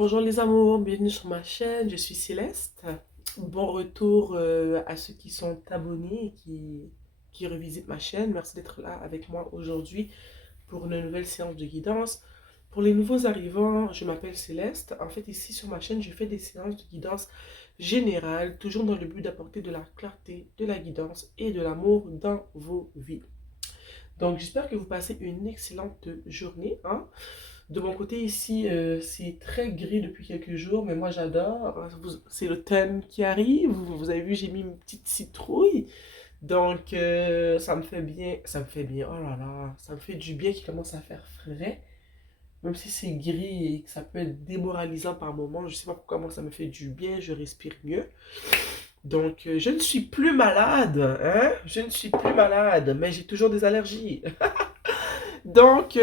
Bonjour les amours, bienvenue sur ma chaîne, je suis Céleste. Bon retour à ceux qui sont abonnés et qui revisitent ma chaîne. Merci d'être là avec moi aujourd'hui pour une nouvelle séance de guidance. Pour les nouveaux arrivants, je m'appelle Céleste. En fait, ici sur ma chaîne, je fais des séances de guidance générale, toujours dans le but d'apporter de la clarté, de la guidance et de l'amour dans vos vies. Donc, j'espère que vous passez une excellente journée, hein. De mon côté ici, c'est très gris depuis quelques jours, mais moi j'adore. C'est l'automne qui arrive. Vous avez vu, j'ai mis une petite citrouille. Donc ça me fait bien. Ça me fait bien. Oh là là, ça me fait du bien qu'il commence à faire frais. Même si c'est gris et que ça peut être démoralisant par moments, je sais pas pourquoi moi ça me fait du bien, je respire mieux. Donc je ne suis plus malade, hein? Je ne suis plus malade, mais j'ai toujours des allergies. Donc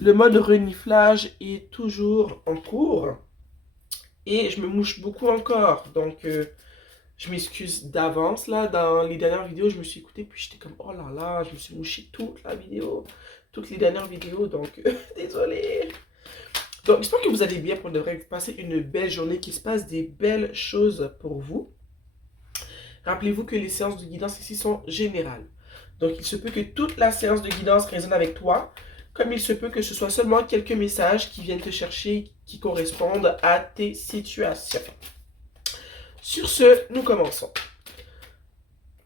le mode reniflage est toujours en cours et je me mouche beaucoup encore. Donc, je m'excuse d'avance. Là, dans les dernières vidéos, je me suis écoutée puis j'étais comme oh là là, je me suis mouché toute la vidéo, toutes les dernières vidéos. Donc, désolé. Donc, j'espère que vous allez bien pour de vrai. Passer une belle journée, qu'il se passe des belles choses pour vous. Rappelez-vous que les séances de guidance ici sont générales. Donc, il se peut que toute la séance de guidance résonne avec toi, comme il se peut que ce soit seulement quelques messages qui viennent te chercher, qui correspondent à tes situations. Sur ce, nous commençons.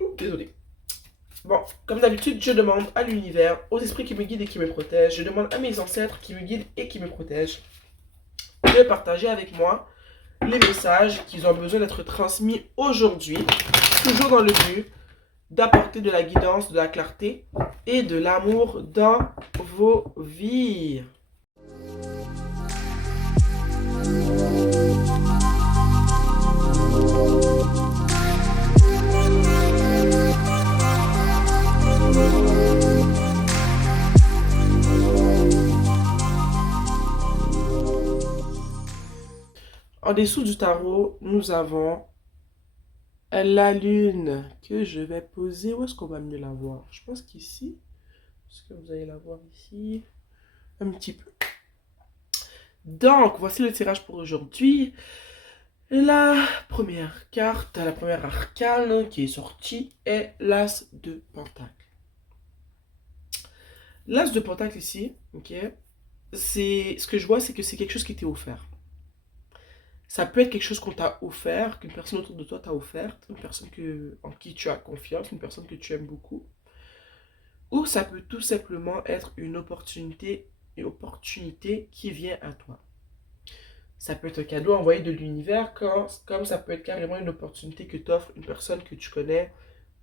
Ouh, désolé. Bon, comme d'habitude, je demande à l'univers, aux esprits qui me guident et qui me protègent, je demande à mes ancêtres qui me guident et qui me protègent, de partager avec moi les messages qui ont besoin d'être transmis aujourd'hui, toujours dans le but d'apporter de la guidance, de la clarté et de l'amour dans vos vies. En dessous du tarot, nous avons la lune que je vais poser. Où est-ce qu'on va mieux la voir? Je pense qu'ici. Est-ce que vous allez la voir ici? Un petit peu. Donc, voici le tirage pour aujourd'hui. La première carte, la première arcane qui est sortie est l'As de Pentacle. L'As de Pentacle ici, ok, c'est ce que je vois, c'est que c'est quelque chose qui t'est offert. Ça peut être quelque chose qu'on t'a offert, qu'une personne autour de toi t'a offert, une personne en qui tu as confiance, une personne que tu aimes beaucoup. Ou ça peut tout simplement être une opportunité qui vient à toi. Ça peut être un cadeau envoyé de l'univers, comme ça peut être carrément une opportunité que t'offre une personne que tu connais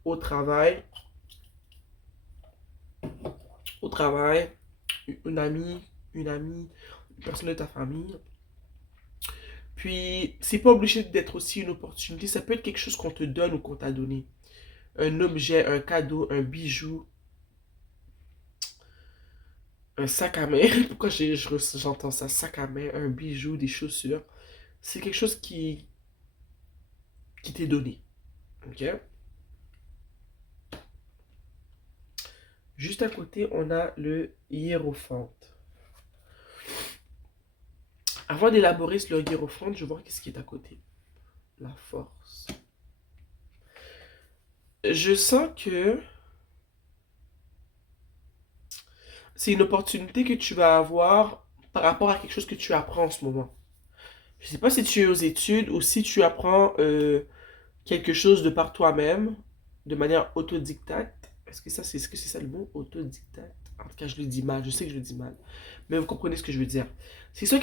au travail, au travail, une amie, une personne de ta famille. Puis, c'est pas obligé d'être aussi une opportunité, ça peut être quelque chose qu'on te donne ou qu'on t'a donné. Un objet, un cadeau, un bijou, un sac à main. Pourquoi j'entends ça? Sac à main, un bijou, des chaussures. C'est quelque chose qui t'est donné. Ok? Juste à côté, on a le hiérophante. Avant d'élaborer le hiérophante, je vois qu'est-ce qui est à côté. La force. Je sens que c'est une opportunité que tu vas avoir par rapport à quelque chose que tu apprends en ce moment. Je ne sais pas si tu es aux études ou si tu apprends quelque chose de par toi-même, de manière autodidacte. Est-ce que c'est ça le mot, autodidacte? En tout cas, je le dis mal, je sais que je le dis mal. Mais vous comprenez ce que je veux dire. C'est ça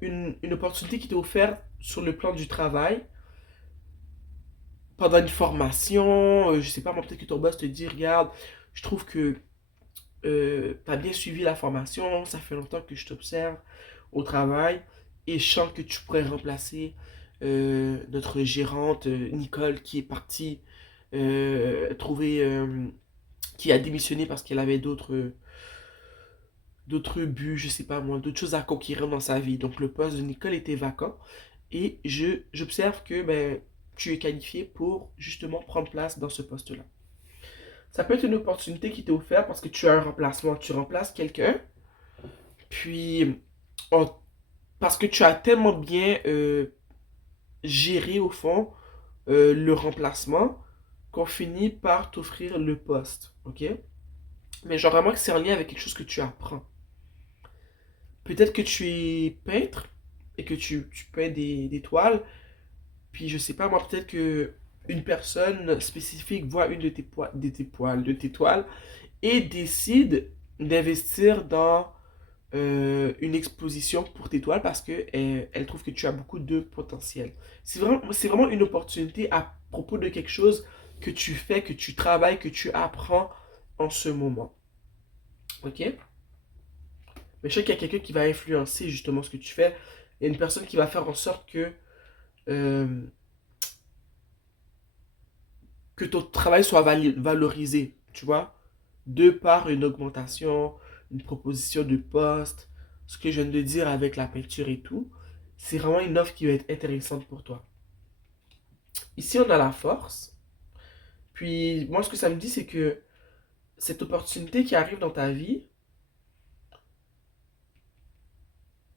une opportunité qui t'est offerte sur le plan du travail, pendant une formation, je sais pas, moi peut-être que ton boss te dit, regarde, je trouve que tu as bien suivi la formation, ça fait longtemps que je t'observe au travail et je sens que tu pourrais remplacer notre gérante Nicole qui est partie trouver, qui a démissionné parce qu'elle avait d'autres buts, je sais pas moi, d'autres choses à conquérir dans sa vie. Donc le poste de Nicole était vacant et j'observe que ben, tu es qualifié pour justement prendre place dans ce poste-là. Ça peut être une opportunité qui t'est offerte parce que tu as un remplacement. Tu remplaces quelqu'un, puis on parce que tu as tellement bien géré au fond le remplacement qu'on finit par t'offrir le poste, ok? Mais genre vraiment que c'est en lien avec quelque chose que tu apprends. Peut-être que tu es peintre et que tu peins des toiles, puis je sais pas moi, peut-être que une personne spécifique voit une de tes toiles et décide d'investir dans une exposition pour tes toiles parce que elle trouve que tu as beaucoup de potentiel. C'est vraiment une opportunité à propos de quelque chose que tu fais, que tu travailles, que tu apprends en ce moment. Ok? Mais je sais qu'il y a quelqu'un qui va influencer justement ce que tu fais. Il y a une personne qui va faire en sorte euh, que ton travail soit valorisé, tu vois, de par une augmentation, une proposition de poste, ce que je viens de dire avec la peinture et tout. C'est vraiment une offre qui va être intéressante pour toi. Ici, on a la force. Puis, moi, ce que ça me dit, c'est que cette opportunité qui arrive dans ta vie,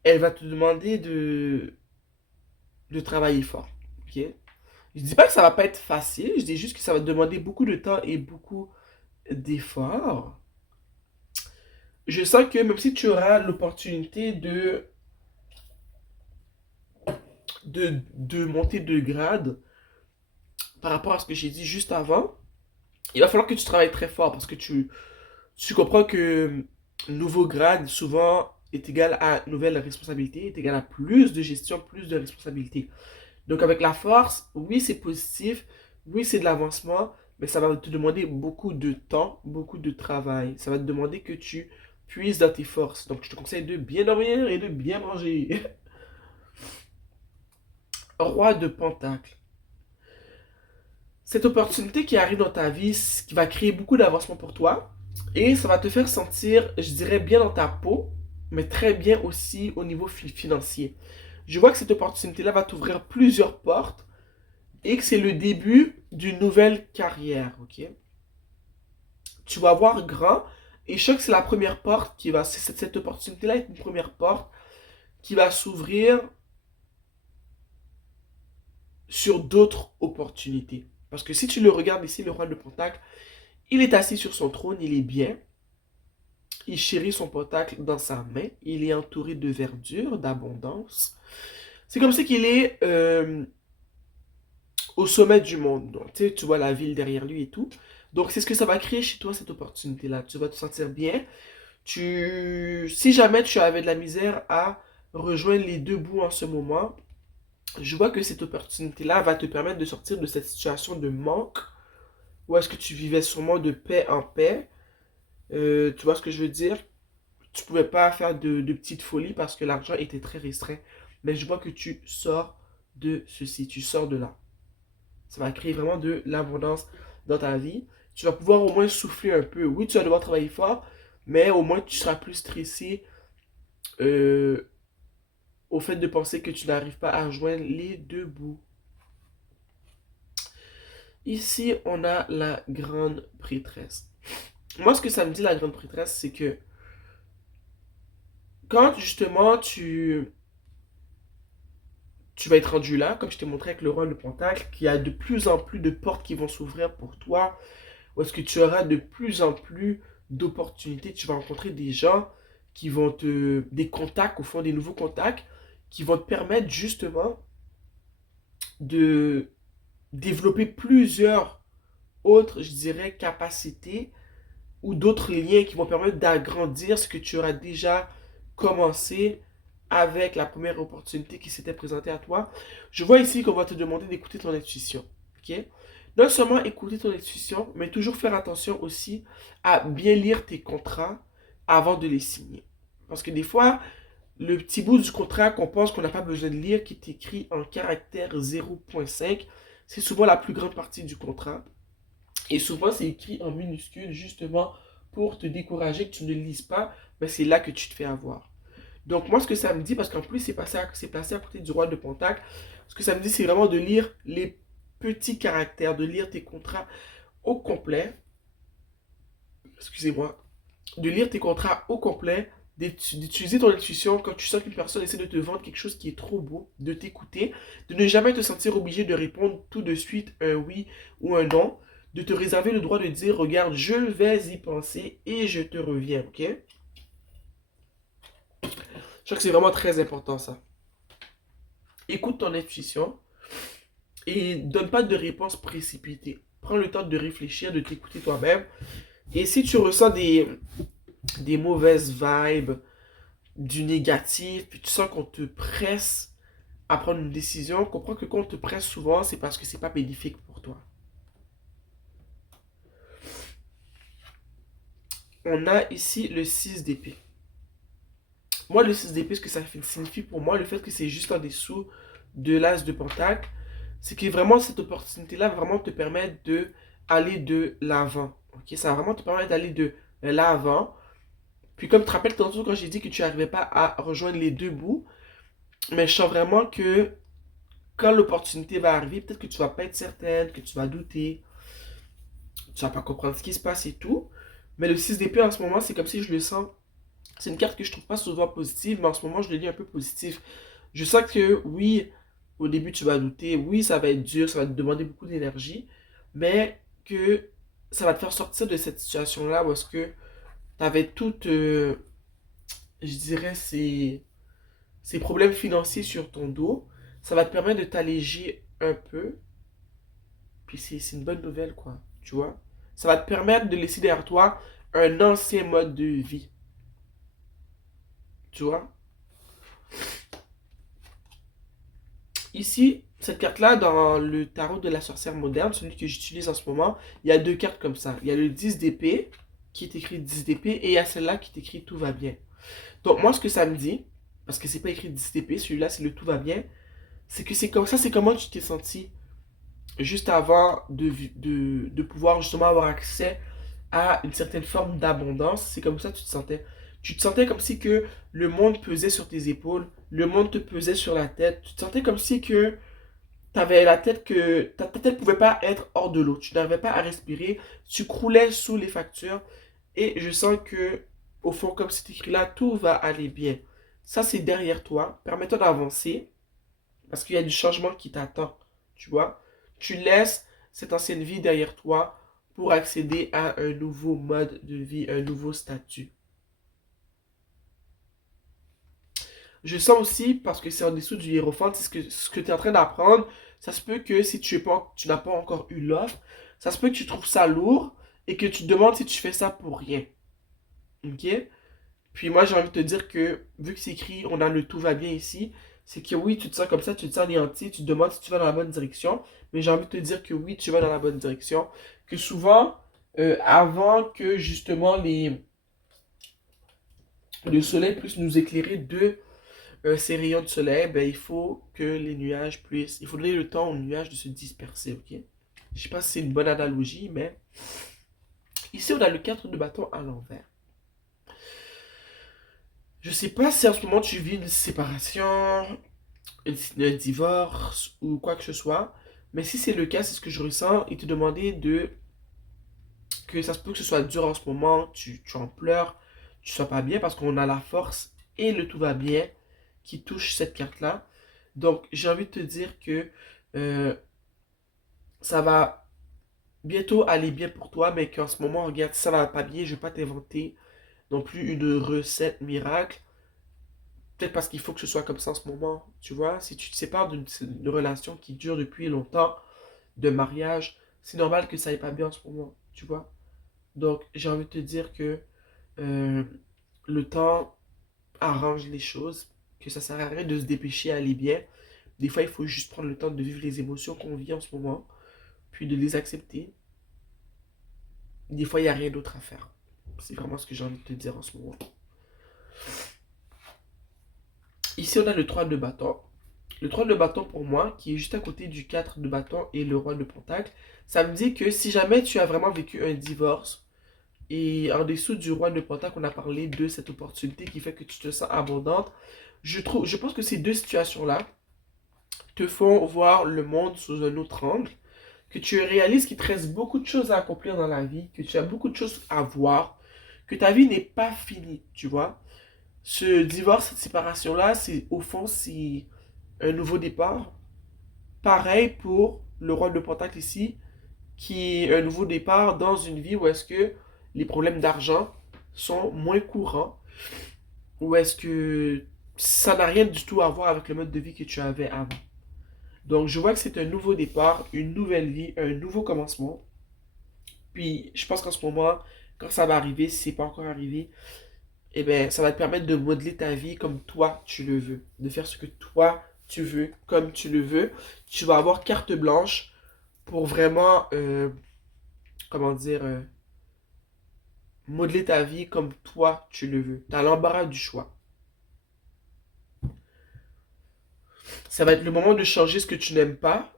elle va te demander de travailler fort. Ok? Je dis pas que ça va pas être facile, je dis juste que ça va te demander beaucoup de temps et beaucoup d'efforts. Je sens que même si tu auras l'opportunité de monter de grade par rapport à ce que j'ai dit juste avant, il va falloir que tu travailles très fort parce que tu comprends que nouveau grade souvent est égal à nouvelle responsabilité, est égal à plus de gestion, plus de responsabilité. Donc avec la force, oui c'est positif, oui c'est de l'avancement, mais ça va te demander beaucoup de temps, beaucoup de travail. Ça va te demander que tu puisses dans tes forces. Donc je te conseille de bien dormir et de bien manger. Roi de Pentacle. Cette opportunité qui arrive dans ta vie, qui va créer beaucoup d'avancement pour toi, et ça va te faire sentir, je dirais, bien dans ta peau, mais très bien aussi au niveau financier. Je vois que cette opportunité-là va t'ouvrir plusieurs portes et que c'est le début d'une nouvelle carrière, ok? Tu vas voir grand et je sais que c'est la première porte qui va, cette opportunité-là est une première porte qui va s'ouvrir sur d'autres opportunités. Parce que si tu le regardes ici, le roi de Pentacle, il est assis sur son trône, il est bien, il chérit son pentacle dans sa main, il est entouré de verdure, d'abondance. C'est comme si qu'il est au sommet du monde. Donc, tu vois la ville derrière lui et tout. Donc, c'est ce que ça va créer chez toi, cette opportunité-là. Tu vas te sentir bien. Si jamais tu avais de la misère à rejoindre les deux bouts en ce moment, je vois que cette opportunité-là va te permettre de sortir de cette situation de manque, où est-ce que tu vivais sûrement de paix en paix. Tu vois ce que je veux dire? Tu pouvais pas faire de petites folies parce que l'argent était très restreint. Mais je vois que tu sors de ceci, tu sors de là. Ça va créer vraiment de l'abondance dans ta vie. Tu vas pouvoir au moins souffler un peu. Oui, tu vas devoir travailler fort, mais au moins tu seras plus stressé euh, au fait de penser que tu n'arrives pas à joindre les deux bouts. Ici, on a la grande prêtresse. Moi, ce que ça me dit, la grande prêtresse, c'est que quand justement tu vas être rendu là, comme je t'ai montré avec le roi de Pentacle, qu'il y a de plus en plus de portes qui vont s'ouvrir pour toi, ou est-ce que tu auras de plus en plus d'opportunités, tu vas rencontrer des gens des contacts, au fond des nouveaux contacts, qui vont te permettre justement de développer plusieurs autres, je dirais, capacités ou d'autres liens qui vont permettre d'agrandir ce que tu auras déjà commencé avec la première opportunité qui s'était présentée à toi. Je vois ici qu'on va te demander d'écouter ton intuition. Ok? Non seulement écouter ton intuition, mais toujours faire attention aussi à bien lire tes contrats avant de les signer. Parce que des fois, le petit bout du contrat qu'on pense qu'on n'a pas besoin de lire, qui est écrit en caractère 0.5, c'est souvent la plus grande partie du contrat. Et souvent, c'est écrit en minuscule justement pour te décourager que tu ne lises pas, mais c'est là que tu te fais avoir. Donc moi, ce que ça me dit, parce qu'en plus, c'est placé à côté du roi de Pentacle, ce que ça me dit, c'est vraiment de lire les petits caractères, de lire tes contrats au complet, excusez-moi, de lire tes contrats au complet, d'utiliser ton intuition quand tu sens qu'une personne essaie de te vendre quelque chose qui est trop beau, de t'écouter, de ne jamais te sentir obligé de répondre tout de suite un oui ou un non, de te réserver le droit de dire, regarde, je vais y penser et je te reviens, ok? Je crois que c'est vraiment très important ça. Écoute ton intuition et donne pas de réponse précipitée. Prends le temps de réfléchir, de t'écouter toi-même. Et si tu ressens des mauvaises vibes, du négatif, puis tu sens qu'on te presse à prendre une décision, comprends que quand on te presse souvent, c'est parce que c'est pas bénéfique pour toi. On a ici le 6 d'épée. Moi, le 6 d'épée, ce que ça signifie pour moi, le fait que c'est juste en dessous de l'as de pentacle, c'est que vraiment cette opportunité-là va vraiment te permettre de aller de l'avant. Ok, ça va vraiment te permettre d'aller de l'avant. Puis comme tu te rappelles tantôt quand j'ai dit que tu n'arrivais pas à rejoindre les deux bouts, mais je sens vraiment que quand l'opportunité va arriver, peut-être que tu vas pas être certaine, que tu vas douter, tu vas pas comprendre ce qui se passe et tout. Mais le 6 d'épée en ce moment, c'est comme si je le sens. C'est une carte que je trouve pas souvent positive, mais en ce moment, je le dis un peu positif. Je sens que oui, au début, tu vas douter, oui, ça va être dur, ça va te demander beaucoup d'énergie, mais que ça va te faire sortir de cette situation-là où est-ce que tu avais toutes, je dirais, ces problèmes financiers sur ton dos. Ça va te permettre de t'alléger un peu. Puis c'est une bonne nouvelle, quoi. Tu vois? Ça va te permettre de laisser derrière toi un ancien mode de vie. Tu vois? Ici, cette carte-là, dans le tarot de la sorcière moderne, celui que j'utilise en ce moment, il y a deux cartes comme ça. Il y a le 10 d'épée, qui est écrit 10 d'épée, et il y a celle-là qui est écrit tout va bien. Donc, moi, ce que ça me dit, parce que c'est pas écrit 10 d'épée, celui-là, c'est le tout va bien, c'est que c'est comme ça, c'est comment tu t'es senti juste avant de pouvoir justement avoir accès à une certaine forme d'abondance. C'est comme ça que tu te sentais. Tu te sentais comme si que le monde pesait sur tes épaules, le monde te pesait sur la tête. Tu te sentais comme si que tu avais la tête que ta tête pouvait pas être hors de l'eau. Tu n'arrivais pas à respirer, tu croulais sous les factures et je sens que au fond comme c'est écrit là, tout va aller bien. Ça c'est derrière toi. Permets-toi d'avancer parce qu'il y a du changement qui t'attend. Tu vois? Tu laisses cette ancienne vie derrière toi pour accéder à un nouveau mode de vie, un nouveau statut. Je sens aussi, parce que c'est en dessous du hiérophante, c'est ce que tu es en train d'apprendre, ça se peut que si tu n'as pas encore eu l'offre, ça se peut que tu trouves ça lourd et que tu te demandes si tu fais ça pour rien. Ok? Puis moi, j'ai envie de te dire que, vu que c'est écrit, on a le tout va bien ici, c'est que oui, tu te sens comme ça, tu te sens anéanti, tu te demandes si tu vas dans la bonne direction, mais j'ai envie de te dire que oui, tu vas dans la bonne direction. Que souvent, avant que justement le soleil puisse nous éclairer de ces rayons de soleil, ben, il faut que les nuages puissent, il faut donner le temps aux nuages de se disperser, ok? Je sais pas si c'est une bonne analogie, mais ici on a le 4 de bâton à l'envers. Je sais pas si en ce moment tu vis une séparation, un divorce ou quoi que ce soit. Mais si c'est le cas, c'est ce que je ressens, et te demander de que ça se peut que ce soit dur en ce moment, tu en pleures, tu sois pas bien parce qu'on a la force et le tout va bien qui touche cette carte-là. Donc j'ai envie de te dire que euh, ça va bientôt aller bien pour toi, mais qu'en ce moment, regarde, si ça va pas bien, je vais pas t'inventer non plus une recette miracle. Peut-être parce qu'il faut que ce soit comme ça en ce moment, tu vois. Si tu te sépares d'une relation qui dure depuis longtemps, de mariage, c'est normal que ça aille pas bien en ce moment, tu vois. Donc, j'ai envie de te dire que euh, le temps arrange les choses, que ça sert à rien de se dépêcher à aller bien. Des fois, il faut juste prendre le temps de vivre les émotions qu'on vit en ce moment, puis de les accepter. Des fois, il n'y a rien d'autre à faire. C'est vraiment ce que j'ai envie de te dire en ce moment. Ici, on a le 3 de bâton. Le 3 de bâton pour moi, qui est juste à côté du 4 de bâton et le roi de pentacle, ça me dit que si jamais tu as vraiment vécu un divorce, et en dessous du roi de pentacle, on a parlé de cette opportunité qui fait que tu te sens abondante, je pense que ces deux situations-là te font voir le monde sous un autre angle, que tu réalises qu'il te reste beaucoup de choses à accomplir dans la vie, que tu as beaucoup de choses à voir, que ta vie n'est pas finie, tu vois. Ce divorce, cette séparation-là, c'est au fond, c'est un nouveau départ. Pareil pour le roi de Pentacle ici, qui est un nouveau départ dans une vie où est-ce que les problèmes d'argent sont moins courants, où est-ce que ça n'a rien du tout à voir avec le mode de vie que tu avais avant. Donc je vois que c'est un nouveau départ, une nouvelle vie, un nouveau commencement. Puis je pense qu'en ce moment, quand ça va arriver, si c'est pas encore arrivé, eh bien, ça va te permettre de modeler ta vie comme toi tu le veux, de faire ce que toi tu veux, comme tu le veux. Tu vas avoir carte blanche pour vraiment, comment dire, modeler ta vie comme toi tu le veux. Tu as l'embarras du choix. Ça va être le moment de changer ce que tu n'aimes pas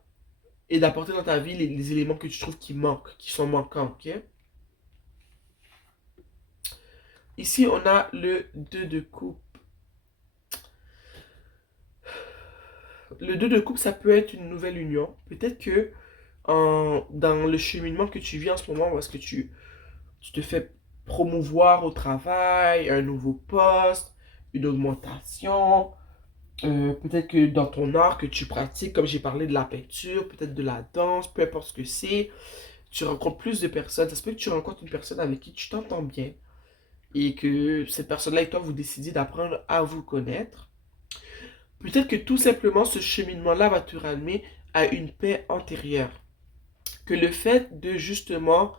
et d'apporter dans ta vie les éléments que tu trouves qui manquent, qui sont manquants, ok? Ici, on a le 2 de coupe. Le 2 de coupe, ça peut être une nouvelle union. Peut-être que dans le cheminement que tu vis en ce moment, où est-ce que tu te fais promouvoir au travail, un nouveau poste, une augmentation, peut-être que dans ton art que tu pratiques, comme j'ai parlé de la peinture, peut-être de la danse, peu importe ce que c'est, tu rencontres plus de personnes. Ça se peut que tu rencontres une personne avec qui tu t'entends bien et que cette personne-là et toi, vous décidez d'apprendre à vous connaître. Peut-être que tout simplement ce cheminement-là va te ramener à une paix antérieure. Que le fait de justement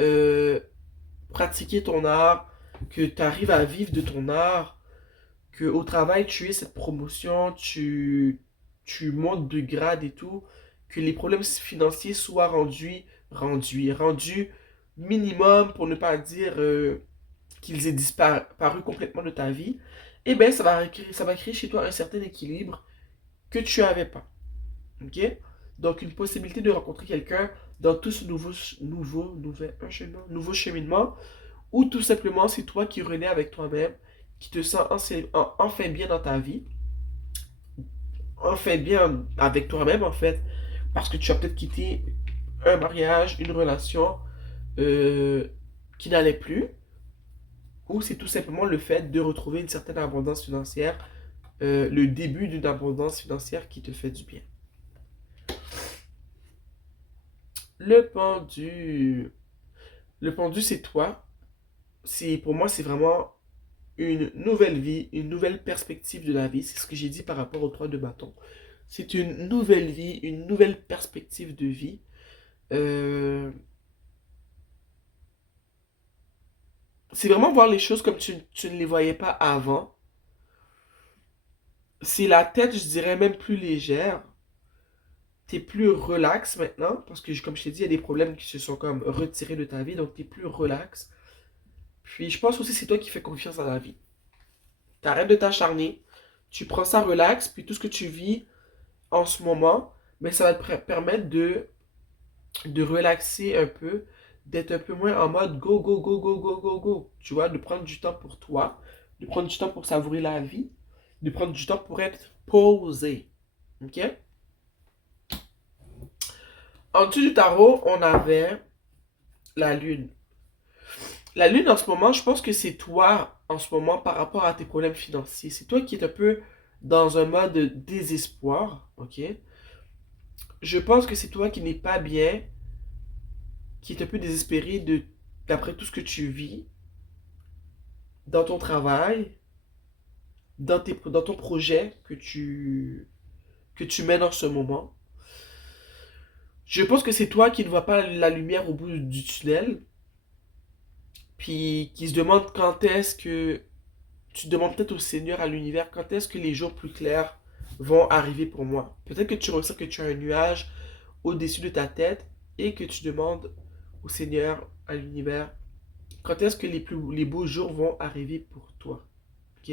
euh, pratiquer ton art, que tu arrives à vivre de ton art, que au travail tu aies cette promotion, tu montes de grade et tout, que les problèmes financiers soient rendus minimum pour ne pas dire qu'ils aient disparu complètement de ta vie, eh bien ça va créer chez toi un certain équilibre que tu n'avais pas. Ok? Donc une possibilité de rencontrer quelqu'un dans tout ce nouveau cheminement, ou tout simplement c'est toi qui renais avec toi-même, qui te sens enfin bien dans ta vie, enfin bien avec toi-même en fait, parce que tu as peut-être quitté un mariage, une relation euh, qui n'allait plus, ou c'est tout simplement le fait de retrouver une certaine abondance financière, le début d'une abondance financière qui te fait du bien. Le pendu. Le pendu, c'est toi. Pour moi, c'est vraiment une nouvelle vie, une nouvelle perspective de la vie. C'est ce que j'ai dit par rapport aux trois de bâton. C'est une nouvelle vie, une nouvelle perspective de vie. Euh, c'est vraiment voir les choses comme tu ne les voyais pas avant. C'est la tête, je dirais, même plus légère. T'es plus relax maintenant, parce que comme je t'ai dit, il y a des problèmes qui se sont comme retirés de ta vie, donc t'es plus relax. Puis je pense aussi que c'est toi qui fais confiance à la vie. T'arrêtes de t'acharner, tu prends ça relax, puis tout ce que tu vis en ce moment, mais ça va te permettre de relaxer un peu, d'être un peu moins en mode go, go, go, go, go, go, go. Tu vois, de prendre du temps pour toi, de prendre du temps pour savourer la vie, de prendre du temps pour être posé. Ok? En dessous du tarot, on avait la lune. La lune, en ce moment, je pense que c'est toi, en ce moment, par rapport à tes problèmes financiers. C'est toi qui es un peu dans un mode de désespoir, ok? Je pense que c'est toi qui n'es pas bien, qui est un peu désespéré d'après tout ce que tu vis, dans ton travail, dans ton projet que tu mènes en ce moment. Je pense que c'est toi qui ne vois pas la lumière au bout du tunnel, puis qui se demande quand est-ce que tu demandes peut-être au Seigneur, à l'univers, quand est-ce que les jours plus clairs vont arriver pour moi. Peut-être que tu ressens que tu as un nuage au-dessus de ta tête et que tu demandes au Seigneur, à l'univers, quand est-ce que les beaux jours vont arriver pour toi. Ok?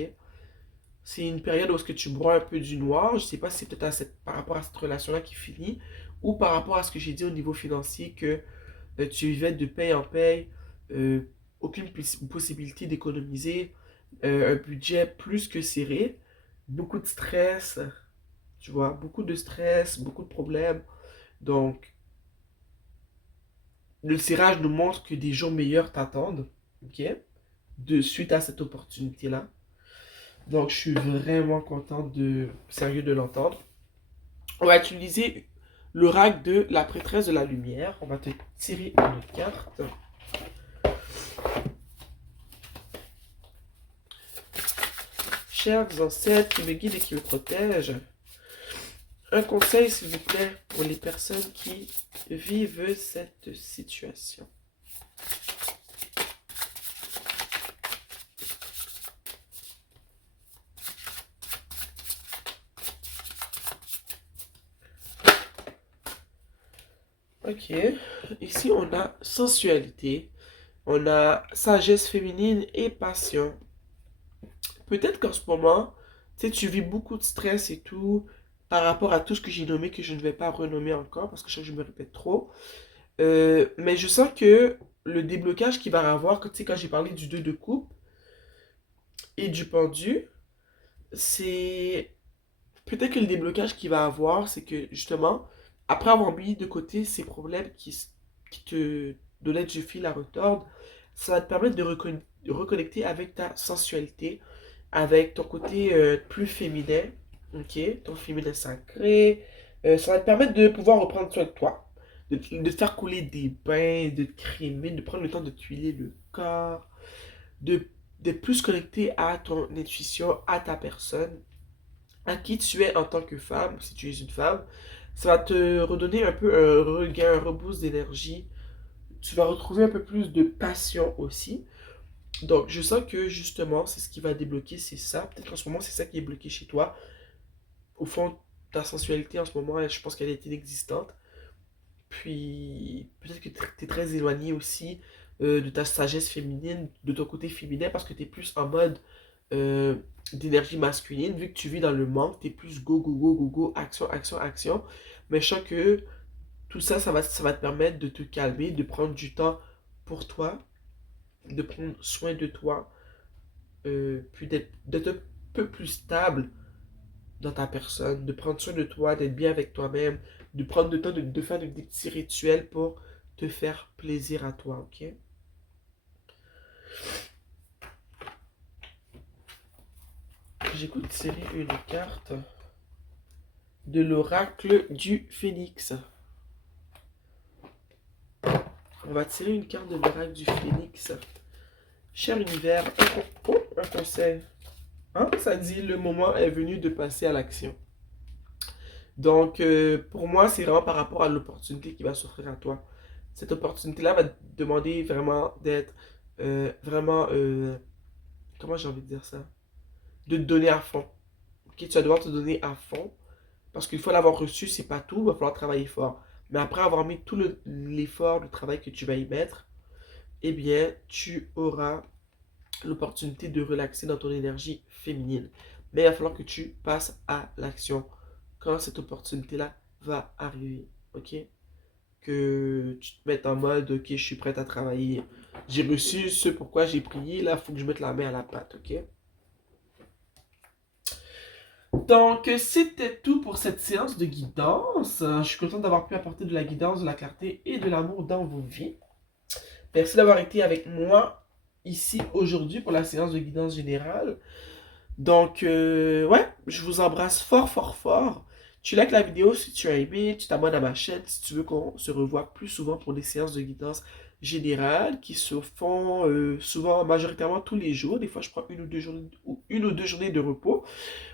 C'est une période où est-ce que tu broies un peu du noir. Je ne sais pas si c'est peut-être par rapport à cette relation-là qui finit ou par rapport à ce que j'ai dit au niveau financier que tu vivais de paye en paye, euh, aucune possibilité d'économiser, un budget plus que serré, beaucoup de stress, tu vois, beaucoup de stress, beaucoup de problèmes. Donc, le tirage nous montre que des jours meilleurs t'attendent, ok, de suite à cette opportunité-là. Donc, je suis vraiment contente sérieux de l'entendre. On va utiliser l'oracle de la prêtresse de la lumière. On va te tirer une carte. Chers ancêtres qui me guident et qui me protègent, un conseil s'il vous plaît pour les personnes qui vivent cette situation. Ok, ici on a sensualité, on a sagesse féminine et passion. Peut-être qu'en ce moment, tu sais, tu vis beaucoup de stress et tout par rapport à tout ce que j'ai nommé, que je ne vais pas renommer encore parce que je me répète trop. Mais je sens que le déblocage qu'il va y avoir, tu sais, quand j'ai parlé du 2 de coupe et du pendu, c'est peut-être que le déblocage qu'il va avoir, c'est que justement, après avoir mis de côté ces problèmes qui te donnaient du fil à retordre, ça va te permettre de reconnecter avec ta sensualité, avec ton côté plus féminin, ok, ton féminin sacré. Ça va te permettre de pouvoir reprendre soin de toi, de te faire couler des bains, de te crémer, de prendre le temps de tuiler le corps, de, d'être plus connecté à ton intuition, à ta personne, à qui tu es en tant que femme, si tu es une femme. Ça va te redonner un peu un regain, un reboost d'énergie. Tu vas retrouver un peu plus de passion aussi. Donc, je sens que justement, c'est ce qui va débloquer, c'est ça. Peut-être qu'en ce moment, c'est ça qui est bloqué chez toi. Au fond, ta sensualité en ce moment, je pense qu'elle est inexistante. Puis, peut-être que tu es très éloigné aussi de ta sagesse féminine, de ton côté féminin, parce que tu es plus en mode euh, d'énergie masculine. Vu que tu vis dans le manque, tu es plus go, go, go, go, go, action, action, action. Mais je sens que tout ça, ça va te permettre de te calmer, de prendre du temps pour toi, de prendre soin de toi, puis d'être un peu plus stable dans ta personne, de prendre soin de toi, d'être bien avec toi-même, de prendre le temps de faire des petits rituels pour te faire plaisir à toi, ok? J'écoute tirer une carte de l'oracle du phénix. On va tirer une carte de l'oracle du phénix. Cher univers, un conseil. Hein? Ça dit le moment est venu de passer à l'action. Donc, pour moi, c'est vraiment par rapport à l'opportunité qui va s'offrir à toi. Cette opportunité-là va te demander vraiment d'être vraiment, comment j'ai envie de dire ça? De te donner à fond. Ok, tu vas devoir te donner à fond parce qu'il faut l'avoir reçu, c'est pas tout, il va falloir travailler fort. Mais après avoir mis tout l'effort, le travail que tu vas y mettre, eh bien, tu auras l'opportunité de relaxer dans ton énergie féminine. Mais il va falloir que tu passes à l'action quand cette opportunité-là va arriver. Ok? Que tu te mettes en mode, ok, je suis prête à travailler. J'ai reçu ce pourquoi j'ai prié, là, il faut que je mette la main à la pâte, ok? Donc, c'était tout pour cette séance de guidance. Je suis content d'avoir pu apporter de la guidance, de la clarté et de l'amour dans vos vies. Merci d'avoir été avec moi ici aujourd'hui pour la séance de guidance générale. Donc, ouais, je vous embrasse fort, fort, fort. Tu likes la vidéo si tu as aimé, tu t'abonnes à ma chaîne si tu veux qu'on se revoie plus souvent pour des séances de guidance générale qui se font souvent, majoritairement tous les jours. Des fois, je prends une ou deux journées de repos,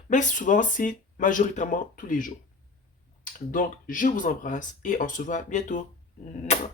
mais souvent, c'est majoritairement tous les jours. Donc, je vous embrasse et on se voit bientôt. Mouah.